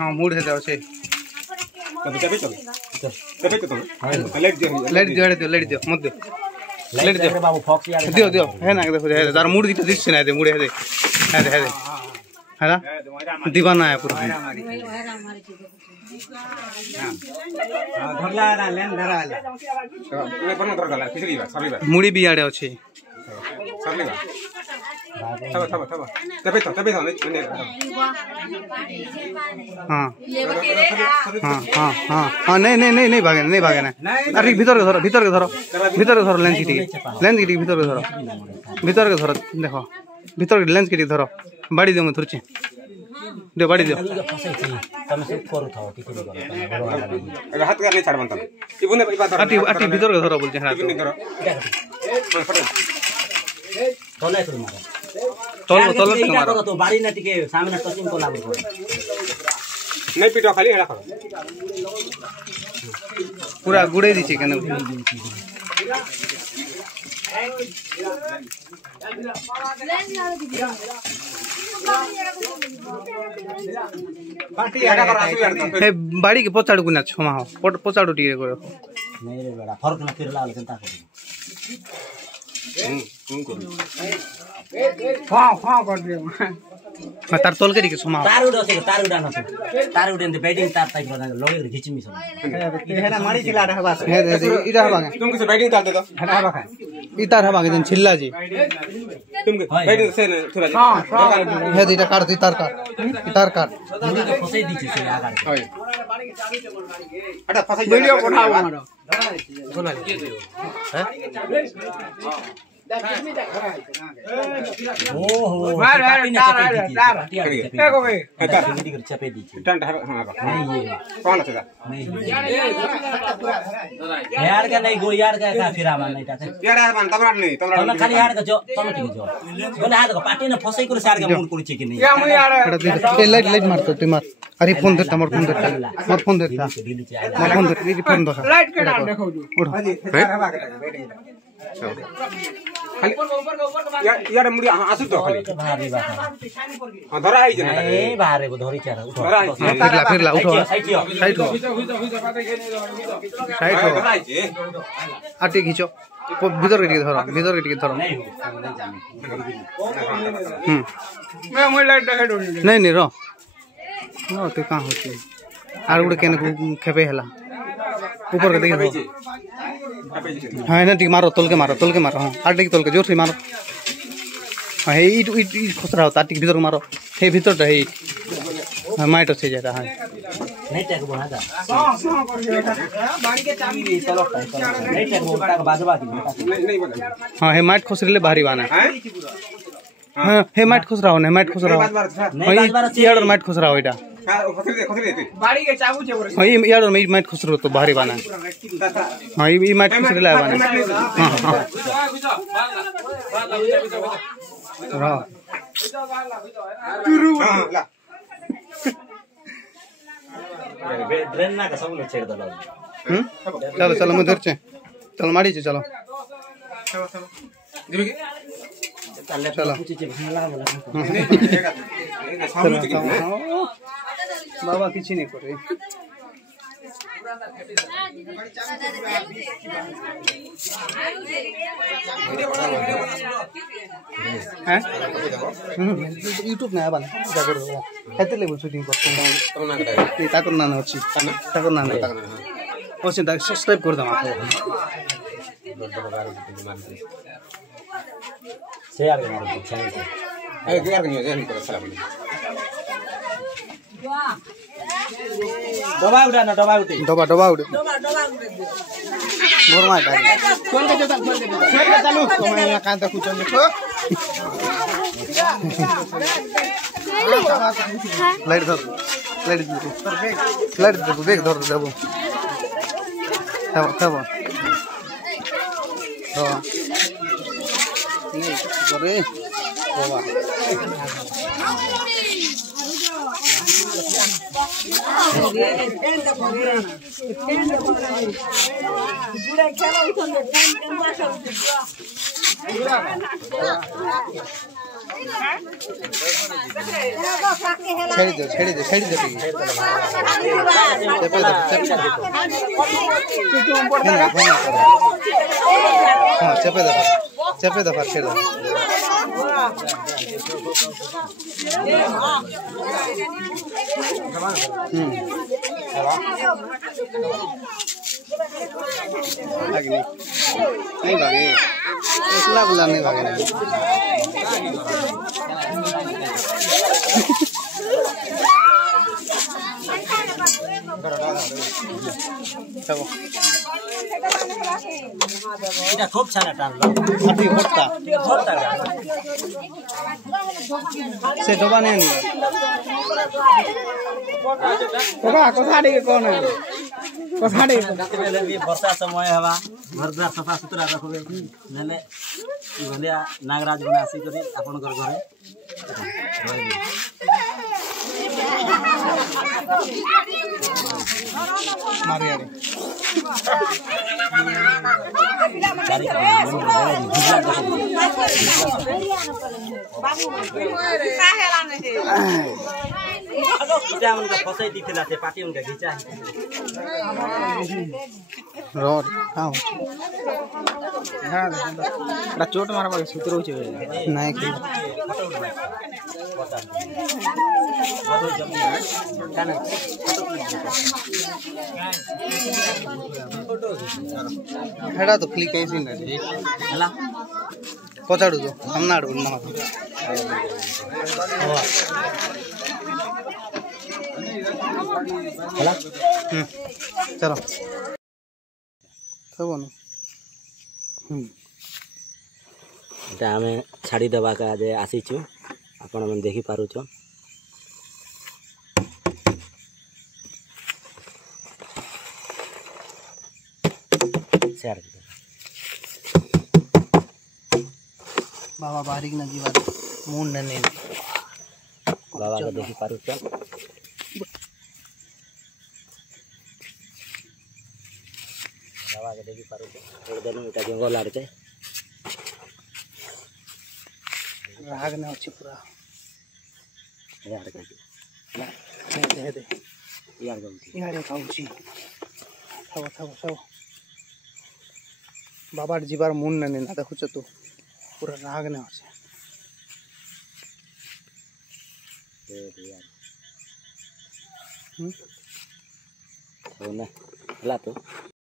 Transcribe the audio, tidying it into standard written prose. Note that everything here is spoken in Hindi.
हां मूड है जाओ से लाइट दियो मत दियो लाइट दियो बाबू फॉक्स यार दियो है ना देखो तार मूड दिख दिस ना दे मूड है ना दीवाना है पूरा मुड़ी भी आड़े अच्छे हाँ नहीं भागे ना अरे भीतर के धरो लेंस की भीतर के धरो देखो भीतर के लेंस की धरो बाड़ी दियो मैं थोड़ी दे बाड़ी दियो आटी भीतर के धरो बोलते हैं तल मारो तो बाड़ी ना टिके सामने टचिंग को लागू कर नहीं पिटो खाली हेला करो पूरा गुड़े दी चिकन बाड़ी के पचाड़ गुना छमा हो पचाड़ो टिके करो नहीं रे बड़ा फर्क ना फिरला केनता कर हाँ कर दियो तार तोल के छमा तार उडा न तार उडे बैटिंग तार टाइप बना लगे घिचमी सब हेना मारी चिला रे हवा हे इरा हवा तुम के बैटिंग तार दे दो हेना हवा खा ई तार हवा के जन छिल्ला जी तुम के बैटिंग से थोड़ा हां हे दीटा काट दी तार काट मुड़ी के फसई दी से आकार होय अटा फसई वीडियो बनाओ मारो बोला हैं अरे फोन देता मोर फोन देता यार मुड़ी आसु तो खाली हां धरा है जना ए बाहर को धरी चारा उठो फिरला उठो साइड हो आटे खींचो भीतर के धरो मैं लाइट हेड नहीं रो तो कहां होची आर गुड केन खेपे हला ऊपर के देखो हाँ ना ठीक मारो तोल के मारो हाँ आटे की तोल के जोर से मारो हाँ हे इट खुसरा होता आटे के भीतर मारो हे भीतर तो हे माइट से जाता है नहीं टैग बना था बाड़ी के चाबी नहीं टैग बोलता का बाजवा दी नहीं हाँ हे माइट खुसरे ले बाहरी बाना हाँ हे माइट खुसरा हो नहीं माइट खुसरा हो नहीं यार माइट खुसरा हो इटा बाड़ी के चाबू छे बोरे हां यार मैं माइट खुसरो तो बाहरी बाना हां ई माइट खुसरे ला बाना हां रा ला ड्रेन ना का सब लोग छेड़ दलो चलो मैं धर छे चलो माड़ी छे चलो चलो बाबा किसी नहीं करे यूट्यूब ना बना हेते लेवल शूटिंग करते ताकर नाना अछि ताकर नाना ओसे सब्सक्राइब कर दम शेयर कर मारो चैनल पे ए शेयर करियो जय कर सलाम डबा उड़ा मोर माय भाई खोल के चालू तुम यहां कांता कुचन देखो लाइट धर देख धर देबो तब हां नहीं करे बाबा छेड़ी दो छेड़ी दो छेड़ी दो हाँ चपे दफा छेड़ दो नहीं भागे इसला बुला नहीं भागे खूब छाना टानलो अभी होता से डबा नहीं कोठाड़ी के कौन है कोठाड़ी भी वर्षा समय हवा घर द्वार सफा सुतरा रखबे नेले ई भलिया नागराज बना आसी करी आपन घर घरे रहबे मारी यार इटा मन का फसै दिखला से पार्टी उनका घिचा रोड हां हां बड़ा चोट मारबा के सूत्र होय छै नहीं कि हेडा तो क्लिक ऐसे ना हला पचाडू दो हम ना आडू ना हला चलो सब न एटा हमें छाड़ी देबा का जे आसी छु आपण मन देखि पारु छ शेयर बाबा बारीक न जीवा मून ने बाबा का देखि पारु छ बाबा के देखि पारु छ थोड़ा दिन में जंगल आड़ छै राग ने अछि पूरा यार के दे यार गमती यार खाउची थब बाबा जीवार मून ने ना देखुछ तू पूरा राग ने अछि यार हो ना ला तो